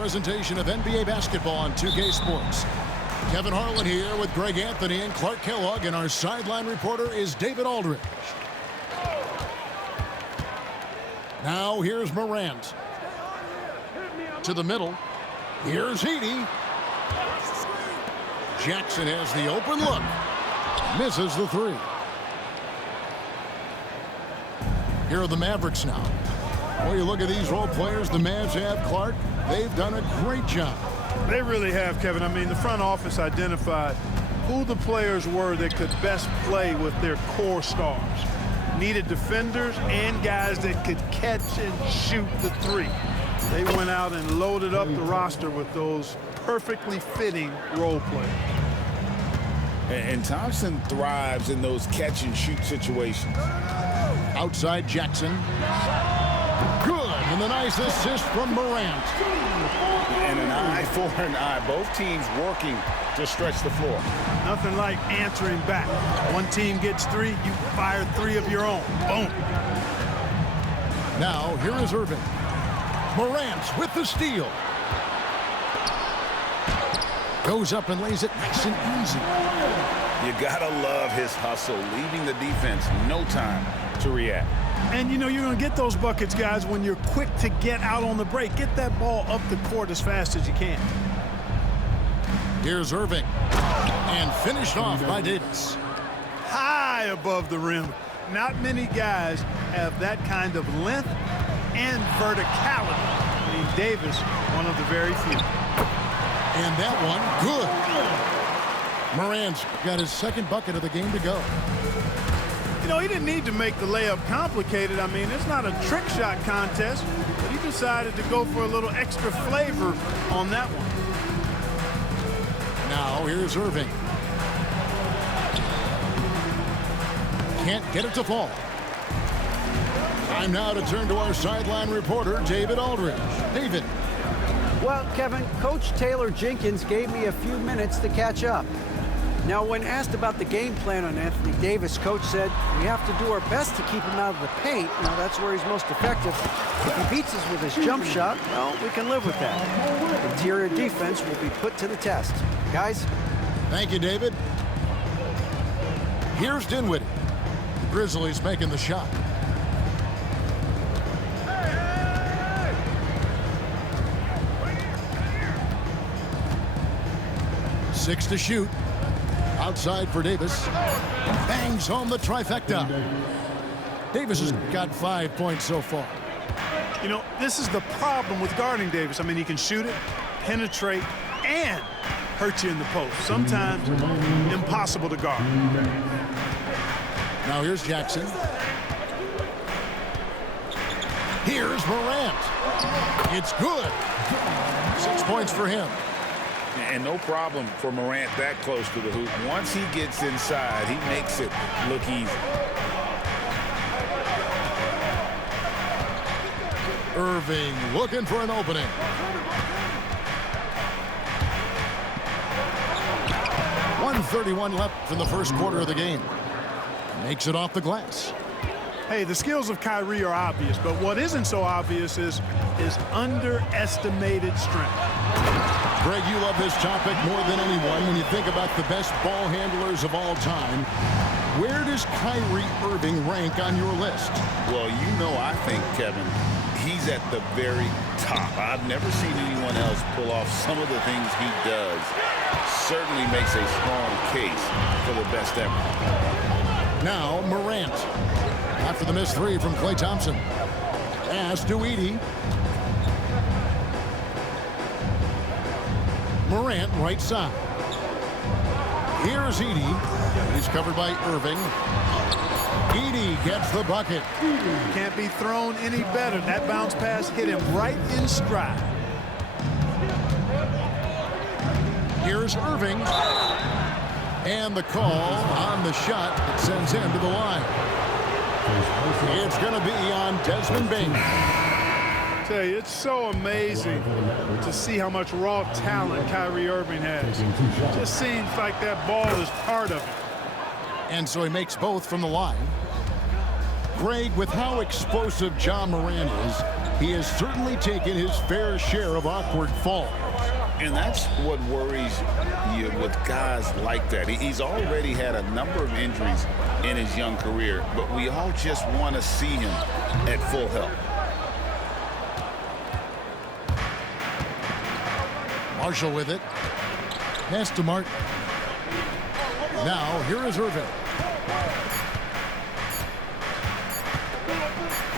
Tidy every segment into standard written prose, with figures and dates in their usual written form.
Presentation of NBA basketball on 2K Sports. Kevin Harlan here with Greg Anthony and Clark Kellogg, and our sideline reporter is David Aldridge. Now here's Morant. To the middle. Here's Heady. Jackson has the open look. Misses the three. Here are the Mavericks now. Well, you look at these role players the Mavs have, Clark. They've done a great job. They really have, Kevin. I mean, the front office identified who the players were that could best play with their core stars. Needed defenders and guys that could catch and shoot the three. They went out and loaded up the roster with those perfectly fitting role players. And Thompson thrives in those catch and shoot situations. Outside Jackson. Good, and the nice assist from Morant. And an eye for an eye. Both teams working to stretch the floor. Nothing like answering back. One team gets three, you fire three of your own. Boom. Now, here is Irving. Morant with the steal. Goes up and lays it nice and easy. You gotta love his hustle, leaving the defense no time to react. And, you know, you're going to get those buckets, guys, when you're quick to get out on the break. Get that ball up the court as fast as you can. Here's Irving. And finished off by Davis. High above the rim. Not many guys have that kind of length and verticality. I mean, Davis, one of the very few. And that one, good. Morant's got his second bucket of the game to go. You know, he didn't need to make the layup complicated. I mean, it's not a trick shot contest, but he decided to go for a little extra flavor on that one. Now, here's Irving. Can't get it to fall. Time now to turn to our sideline reporter, David Aldridge. David. Well, Kevin, Coach Taylor Jenkins gave me a few minutes to catch up. Now, when asked about the game plan on Anthony Davis, Coach said, we have to do our best to keep him out of the paint. Now, that's where he's most effective. If he beats us with his jump shot, well, we can live with that. Interior defense will be put to the test. Guys? Thank you, David. Here's Dinwiddie. Grizzlies making the shot. Six to shoot. Outside for Davis. Bangs home the trifecta. Davis has got 5 points so far. You know, this is the problem with guarding Davis. I mean, he can shoot it, penetrate, and hurt you in the post. Sometimes impossible to guard. Now here's Jackson. Here's Morant. It's good. 6 points for him. And no problem for Morant that close to the hoop. Once he gets inside, he makes it look easy. Irving looking for an opening. .131 left in the first quarter of the game. Makes it off the glass. Hey, the skills of Kyrie are obvious, but what isn't so obvious is his underestimated strength. Greg, you love this topic more than anyone. When you think about the best ball handlers of all time, where does Kyrie Irving rank on your list? Well, you know, I think, Kevin, he's at the very top. I've never seen anyone else pull off some of the things he does. Certainly makes a strong case for the best ever. Now, Morant. After the missed three from Klay Thompson. Pass to Edey. Morant right side. Here's Edey. He's covered by Irving. Edey gets the bucket. Can't be thrown any better. That bounce pass hit him right in stride. Here's Irving. And the call on the shot that sends him to the line. It's going to be on Desmond Bain. I tell you, it's so amazing to see how much raw talent Kyrie Irving has. It just seems like that ball is part of it. And so he makes both from the line. Greg, with how explosive Ja Morant is, he has certainly taken his fair share of awkward falls. And that's what worries you with guys like that. He's already had a number of injuries in his young career, but we all just want to see him at full health. Marshall with it. Pass to Martin. Now, here is Irving.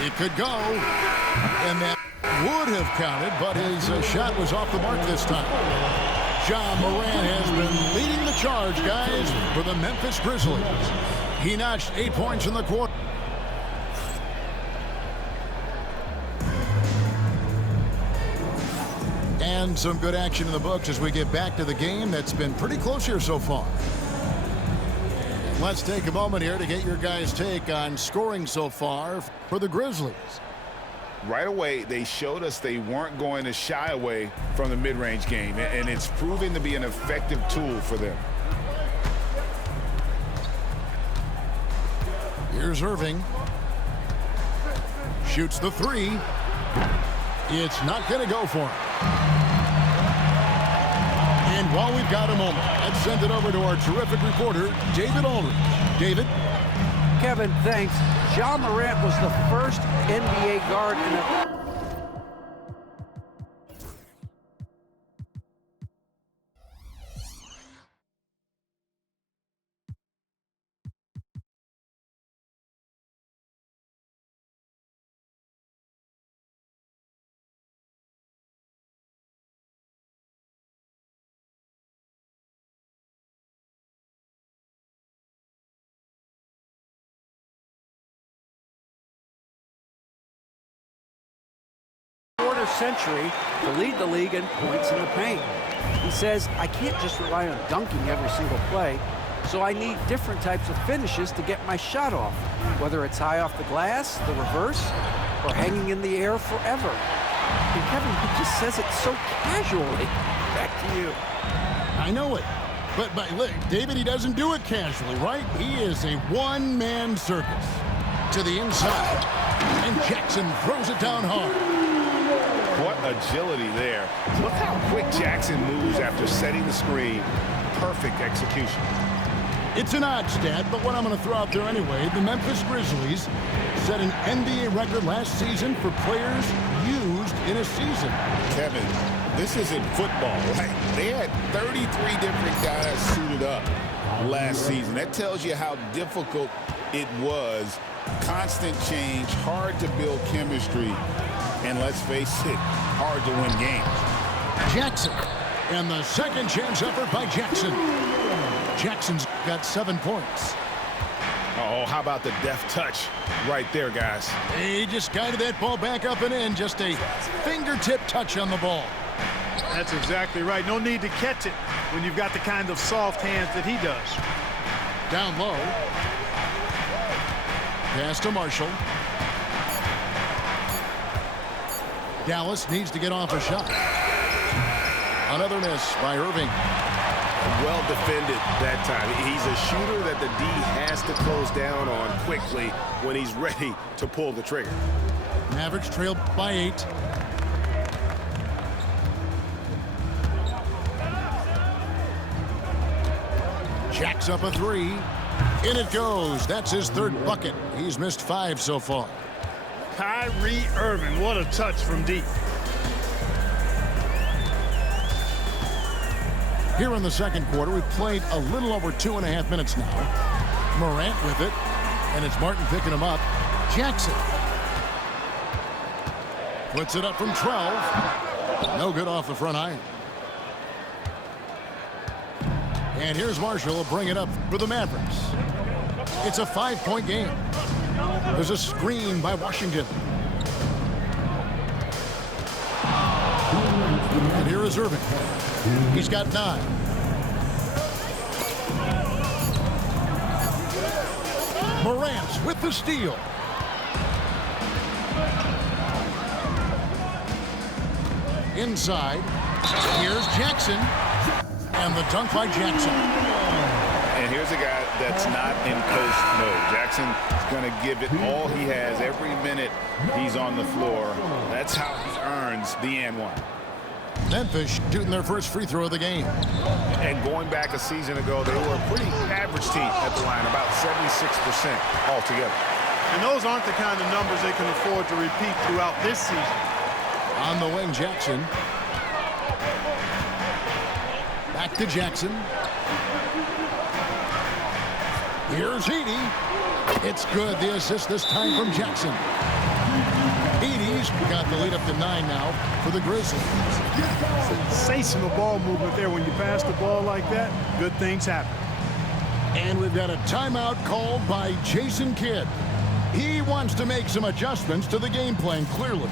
It could go, and that would have counted, but his shot was off the mark this time. Ja Morant has been leading the charge, guys, for the Memphis Grizzlies. He notched 8 points in the quarter. And some good action in the books as we get back to the game that's been pretty close here so far. Let's take a moment here to get your guys' take on scoring so far for the Grizzlies. Right away, they showed us they weren't going to shy away from the mid-range game, and it's proven to be an effective tool for them. Here's Irving. Shoots the three. It's not going to go for him. And while we've got a moment, let's send it over to our terrific reporter, David Aldridge. David? Kevin, thanks. Ja Morant was the first NBA guard in a... century to lead the league in points in the paint. He says, I can't just rely on dunking every single play, so I need different types of finishes to get my shot off, whether it's high off the glass, the reverse, or hanging in the air forever. And Kevin, he just says it so casually. Back to you. I know it. But look, David, he doesn't do it casually, right? He is a one-man circus. To the inside. And Jackson throws it down hard. What agility there. Look how quick Jackson moves after setting the screen. Perfect execution. It's an odd stat, but what I'm going to throw out there anyway, the Memphis Grizzlies set an NBA record last season for players used in a season. Kevin, this isn't football, right? They had 33 different guys suited up last season. That tells you how difficult it was. Constant change, hard to build chemistry. And let's face it, hard to win games. Jackson. And the second chance effort by Jackson. Jackson's got 7 points. Oh, how about the deft touch right there, guys? He just guided that ball back up and in. Just a fingertip touch on the ball. That's exactly right. No need to catch it when you've got the kind of soft hands that he does. Down low. Pass to Marshall. Dallas needs to get off a shot. Another miss by Irving. Well defended that time. He's a shooter that the D has to close down on quickly when he's ready to pull the trigger. Mavericks trail by 8. Jacks up a 3. In it goes. That's his third bucket. He's missed 5 so far. Kyrie Irving, what a touch from deep. Here in the second quarter, we've played a little over 2.5 minutes now. Morant with it, and it's Martin picking him up. Jackson puts it up from 12. No good off the front iron. And here's Marshall will bring it up for the Mavericks. It's a 5-point game. There's a screen by Washington. And here is Irving. He's got 9. Morant with the steal. Inside. Here's Jackson. And the dunk by Jackson. And here's a guy that's not in coast mode. Jackson is going to give it all he has every minute he's on the floor. That's how he earns the and one. Memphis shooting their first free throw of the game. And going back a season ago, they were a pretty average team at the line, about 76% altogether. And those aren't the kind of numbers they can afford to repeat throughout this season. On the wing, Jackson. Back to Jackson. Here's Edey. It's good. The assist this time from Jackson. Edey's got the lead up to 9 now for the Grizzlies. Sensational ball movement there. When you pass the ball like that, good things happen. And we've got a timeout called by Jason Kidd. He wants to make some adjustments to the game plan, clearly.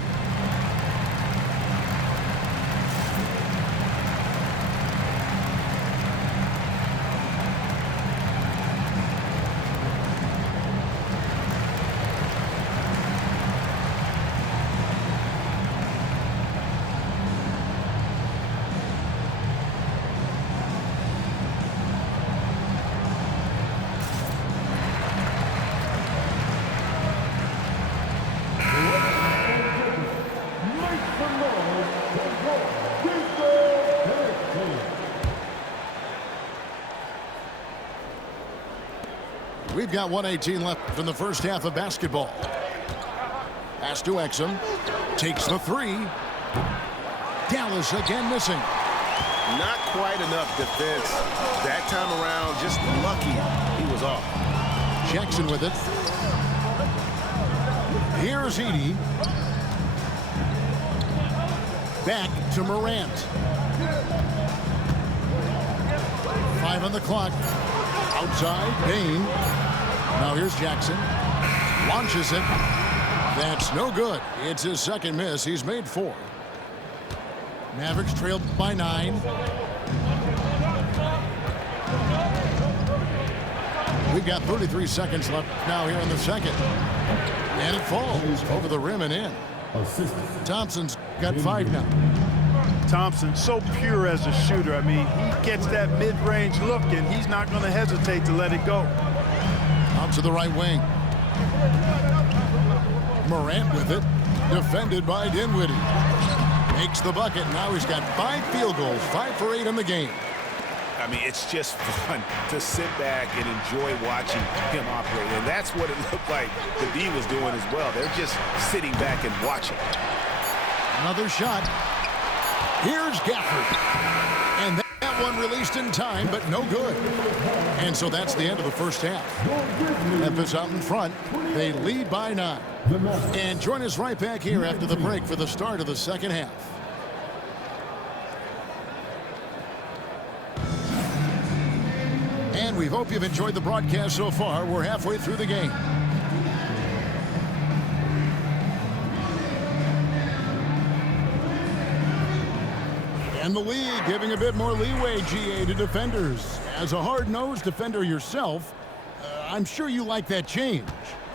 We've got 1:18 left in the first half of basketball. Pass to Exum. Takes the three. Dallas again missing. Not quite enough defense that time around. Just lucky he was off. Jackson with it. Here's Edey. Back to Morant. 5 on the clock. Outside, Payne. Now here's Jackson. Launches it. That's no good. It's his second miss. He's made 4. Mavericks trailed by 9. We've got 33 seconds left now here in the second. And it falls over the rim and in. Thompson's got 5 now. Thompson, so pure as a shooter. I mean, he gets that mid-range look, and he's not going to hesitate to let it go. Out to the right wing. Morant with it. Defended by Dinwiddie. Makes the bucket. Now he's got 5 field goals. 5 for 8 in the game. I mean, it's just fun to sit back and enjoy watching him operate. And that's what it looked like the D was doing as well. They're just sitting back and watching. Another shot. Here's Gafford. And that one released in time, but no good. And so that's the end of the first half. Memphis out in front. They lead by 9. And join us right back here after the break for the start of the second half. And we hope you've enjoyed the broadcast so far. We're halfway through the game. And the league giving a bit more leeway, GA, to defenders. As a hard-nosed defender yourself, I'm sure you like that change.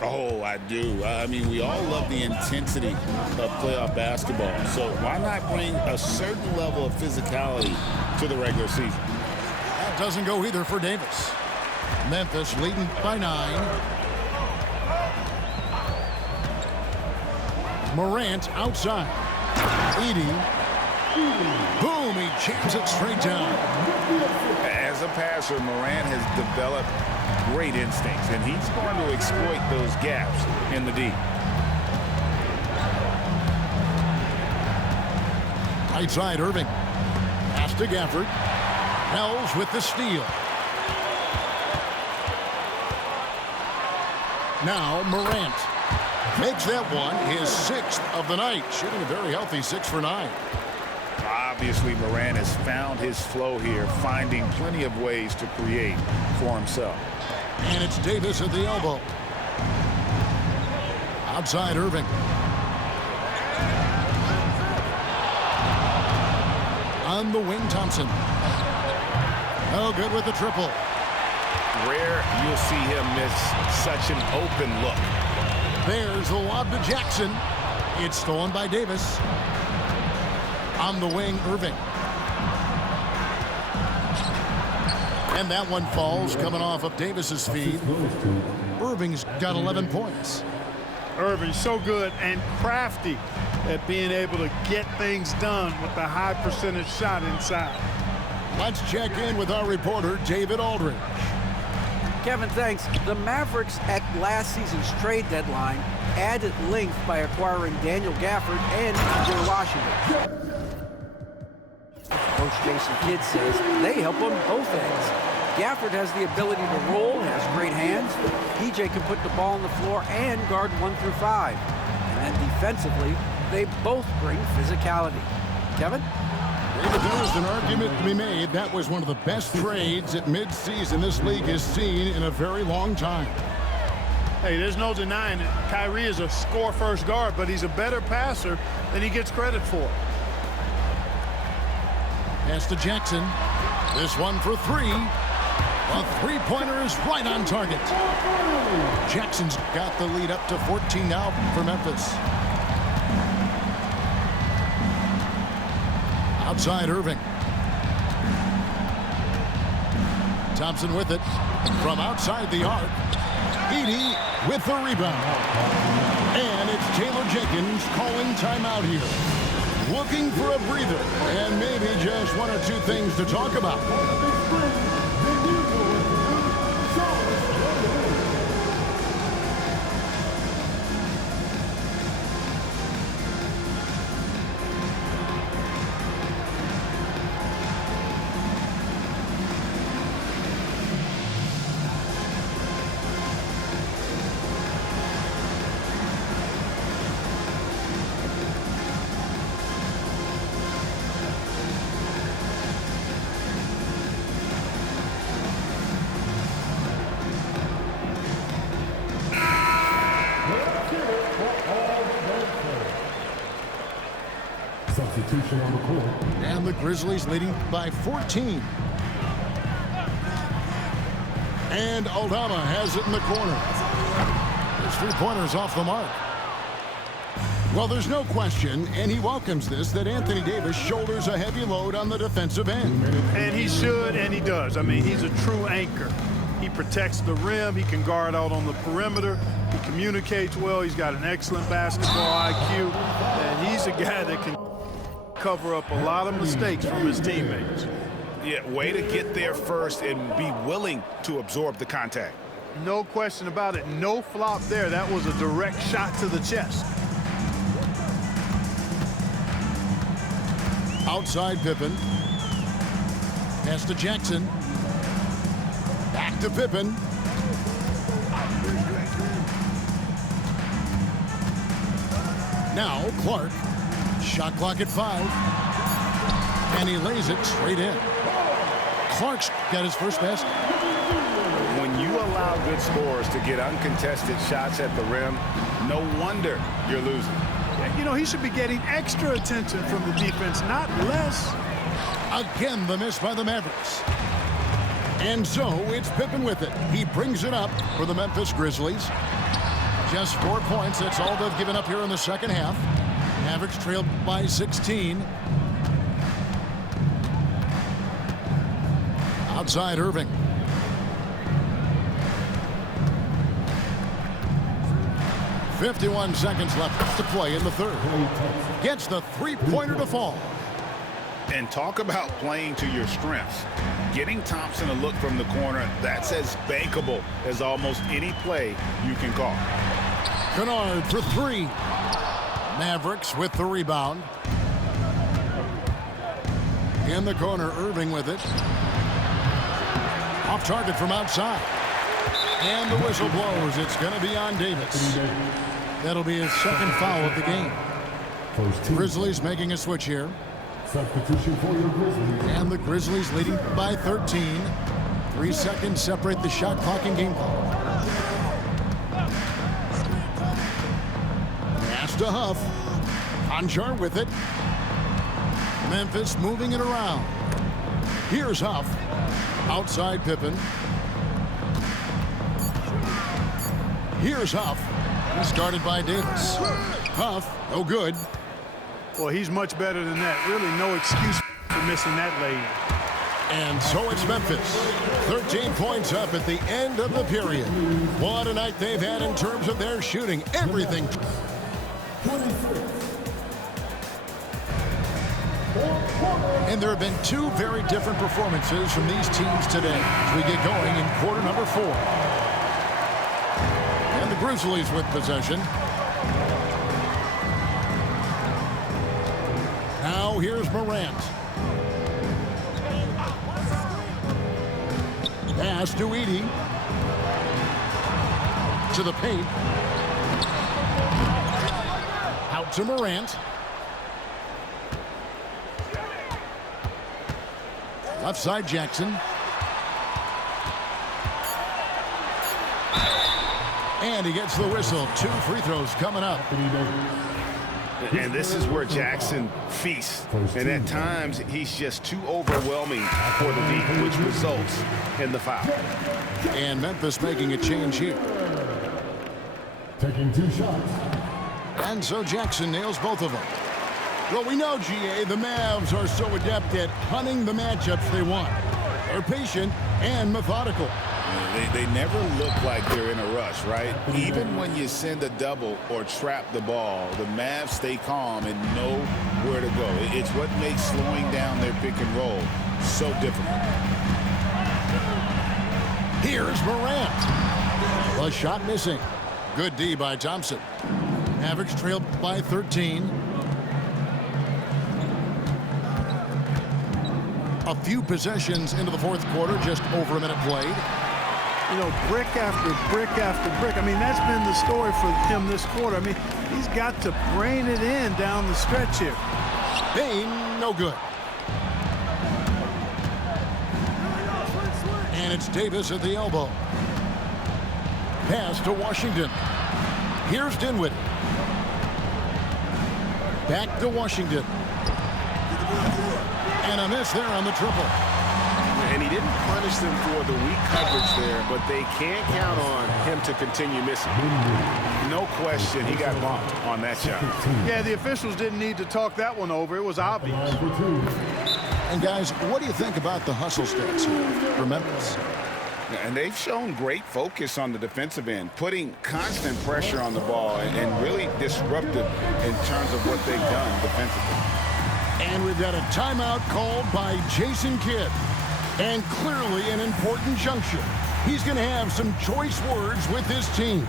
Oh, I do. I mean, we all love the intensity of playoff basketball. So why not bring a certain level of physicality to the regular season? That doesn't go either for Davis. Memphis leading by 9. Morant outside. Edey. Boom, he jams it straight down. As a passer, Morant has developed great instincts, and he's going to exploit those gaps in the D. Right side, Irving. Pass to Gafford. Hells with the steal. Now Morant makes that one his 6th of the night, shooting a very healthy 6 for 9. Obviously, Morant has found his flow here, finding plenty of ways to create for himself. And it's Davis at the elbow. Outside, Irving. On the wing, Thompson. Oh, good with the triple. Rare you'll see him miss such an open look. There's the lob to Jackson. It's stolen by Davis. On the wing, Irving. And that one falls coming off of Davis's feed. Irving's got 11 points. Irving's so good and crafty at being able to get things done with the high percentage shot inside. Let's check in with our reporter, David Aldridge. Kevin, thanks. The Mavericks at last season's trade deadline added length by acquiring Daniel Gafford and PJ Washington. Coach Jason Kidd says they help on both ends. Gafford has the ability to roll, has great hands. PJ can put the ball on the floor and guard 1 through 5. And then defensively, they both bring physicality. Kevin? David, there is an argument to be made. That was one of the best trades at midseason this league has seen in a very long time. Hey, there's no denying it. Kyrie is a score-first guard, but he's a better passer than he gets credit for. Pass to Jackson. This one for 3. A three-pointer is right on target. Jackson's got the lead up to 14 now for Memphis. Outside Irving. Thompson with it. From outside the arc. Edey with the rebound. And it's Taylor Jenkins calling timeout here. Looking for a breather. And maybe just 1 or 2 things to talk about. Substitution on the court. And the Grizzlies leading by 14. And Aldama has it in the corner. His three-pointer's off the mark. Well, there's no question, and he welcomes this, that Anthony Davis shoulders a heavy load on the defensive end. And he should, and he does. I mean, he's a true anchor. He protects the rim. He can guard out on the perimeter. He communicates well. He's got an excellent basketball IQ. And he's a guy that can cover up a lot of mistakes from his teammates. Yeah, way to get there first and be willing to absorb the contact. No question about it. No flop there. That was a direct shot to the chest. Outside Pippen. Pass to Jackson. Back to Pippen. Now Clark. Shot clock at 5. And he lays it straight in. Clark's got his first basket. When you allow good scorers to get uncontested shots at the rim, no wonder you're losing. You know, he should be getting extra attention from the defense, not less. Again, the miss by the Mavericks. And so it's Pippen with it. He brings it up for the Memphis Grizzlies. Just 4 points. That's all they've given up here in the second half. Mavericks trailed by 16. Outside Irving. .51 seconds left to play in the third. Gets the three-pointer to fall. And talk about playing to your strengths. Getting Thompson a look from the corner, that's as bankable as almost any play you can call. Kennard for 3. Mavericks with the rebound. In the corner, Irving with it. Off target from outside. And the whistle blows. It's going to be on Davis. That'll be his second foul of the game. Grizzlies making a switch here. Substitution for your Grizzlies. And the Grizzlies leading by 13. 3 seconds separate the shot clock and game clock. Pass to Huff. Conjar with it. Memphis moving it around. Here's Huff. Outside Pippen. Here's Huff. Started by Davis. Huff, no good. Well, he's much better than that. Really no excuse for missing that lay-in. And so it's Memphis. 13 points up at the end of the period. What a night they've had in terms of their shooting. Everything. And there have been two very different performances from these teams today as we get going in quarter number 4. And the Grizzlies with possession. Now here's Morant. Pass to Edey. To the paint. Out to Morant. Left side Jackson. And he gets the whistle. 2 free throws coming up. And this is where Jackson feasts. And at times, he's just too overwhelming for the D, which results in the foul. And Memphis making a change here. Taking 2 shots. And so Jackson nails both of them. Well, we know, GA, the Mavs are so adept at hunting the matchups they want. They're patient and methodical. They never look like they're in a rush, right? Even when you send a double or trap the ball, the Mavs stay calm and know where to go. It's what makes slowing down their pick and roll so difficult. Here's Morant. The shot missing. Good D by Thompson. Mavericks trailed by 13. A few possessions into the fourth quarter, just over a minute played. You know, brick after brick after brick. I mean, that's been the story for him this quarter. I mean, he's got to brain it in down the stretch here. Payne, no good. And it's Davis at the elbow. Pass to Washington. Here's Dinwiddie. Back to Washington. And a miss there on the triple. And he didn't punish them for the weak coverage there, but they can't count on him to continue missing. No question, he got bumped on that shot. Yeah, the officials didn't need to talk that one over. It was obvious. And guys, what do you think about the hustle stats here for Memphis? And they've shown great focus on the defensive end, putting constant pressure on the ball and really disruptive in terms of what they've done defensively. And we've got a timeout called by Jason Kidd. And clearly an important juncture. He's going to have some choice words with his team.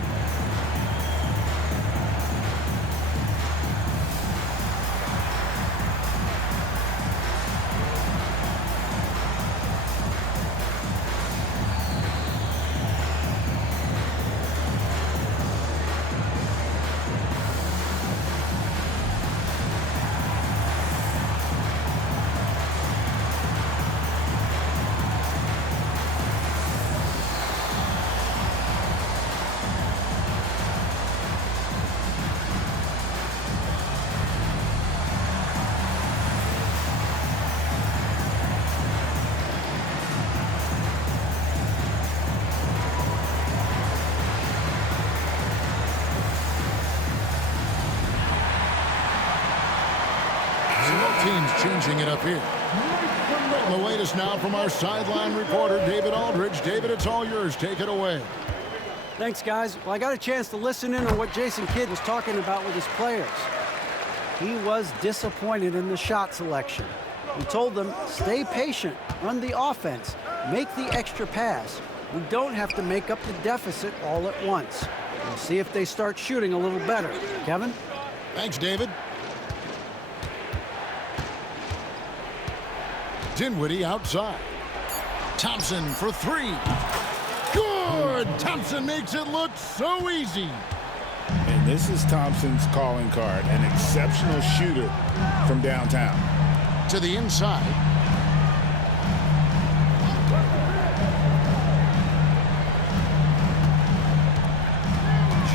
Teams changing it up here. The latest now from our sideline reporter, David Aldridge. David, it's all yours. Take it away. Thanks, guys. Well, I got a chance to listen in on what Jason Kidd was talking about with his players. He was disappointed in the shot selection. He told them, stay patient, run the offense, make the extra pass. We don't have to make up the deficit all at once. We'll see if they start shooting a little better. Kevin? Thanks, David. Dinwiddie outside. Thompson for 3. Good! Thompson makes it look so easy. And this is Thompson's calling card, an exceptional shooter from downtown. To the inside.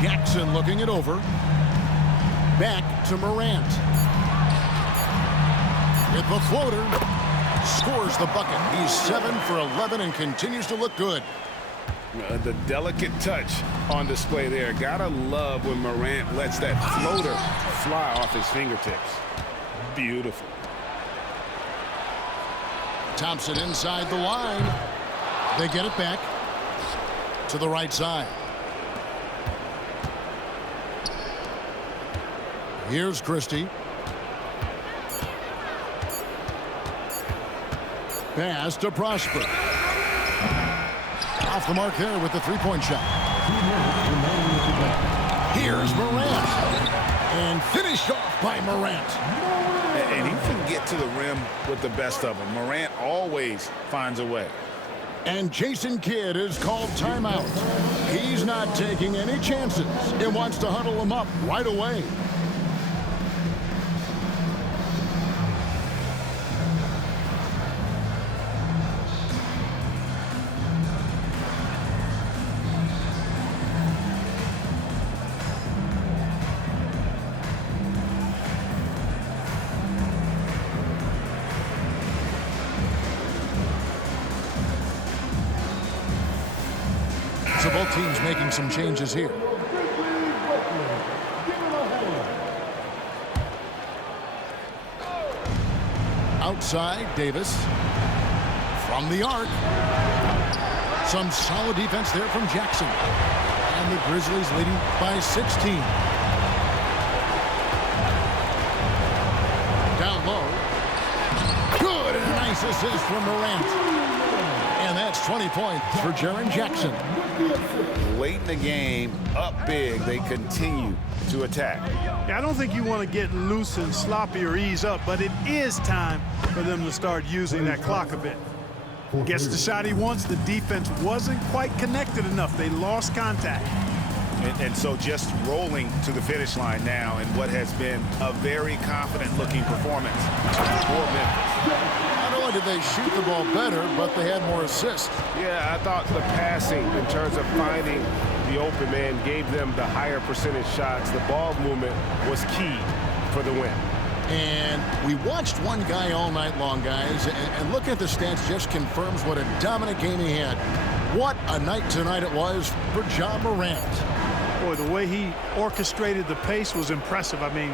Jackson looking it over. Back to Morant. With the floater. Scores the bucket. He's 7 for 11 and continues to look good. The delicate touch on display there. Gotta love when Morant lets that floater fly off his fingertips. Beautiful. Thompson inside the line. They get it back to the right side. Here's Christie. Pass to Prosper. Off the mark there with the three-point shot. Here's Morant. And finished off by Morant. And he can get to the rim with the best of them. Morant always finds a way. And Jason Kidd is called timeout. He's not taking any chances. He wants to huddle him up right away. So both teams making some changes here. Outside, Davis. From the arc. Some solid defense there from Jackson. And the Grizzlies leading by 16. Down low. Good, and a nice assist from Morant. And that's 20 points for Jaren Jackson. Late in the game, up big, they continue to attack. Yeah, I don't think you want to get loose and sloppy or ease up, but it is time for them to start using that clock a bit. Gets the shot he wants. The defense wasn't quite connected enough. They lost contact. And so just rolling to the finish line now in what has been a very confident-looking performance for Memphis. Not only did they shoot the ball better, but they had more assists. Yeah, I thought the passing in terms of finding the open man gave them the higher percentage shots. The ball movement was key for the win. And we watched one guy all night long, guys, and looking at the stats just confirms what a dominant game he had. What a night tonight it was for Ja Morant. Boy, the way he orchestrated the pace was impressive. I mean,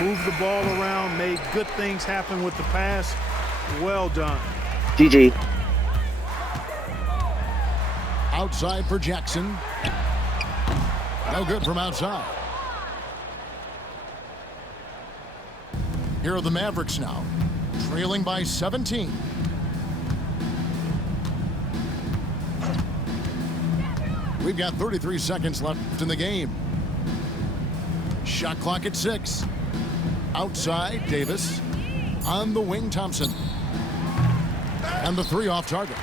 moved the ball around, made good things happen with the pass. Well done. GG. Outside for Jackson. No good from outside. Here are the Mavericks now, trailing by 17. We've got 33 seconds left in the game. Shot clock at 6. Outside, Davis. On the wing, Thompson. And the three off target.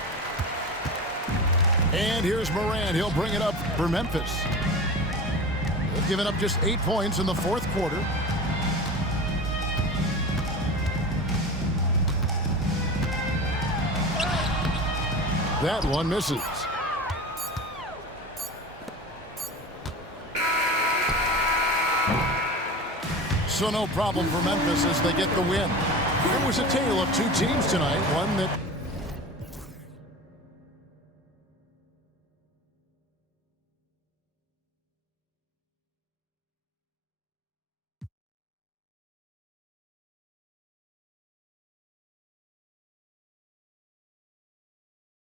And here's Morant. He'll bring it up for Memphis. They've given up just 8 points in the fourth quarter. That one misses. So no problem for Memphis as they get the win. It was a tale of two teams tonight, one that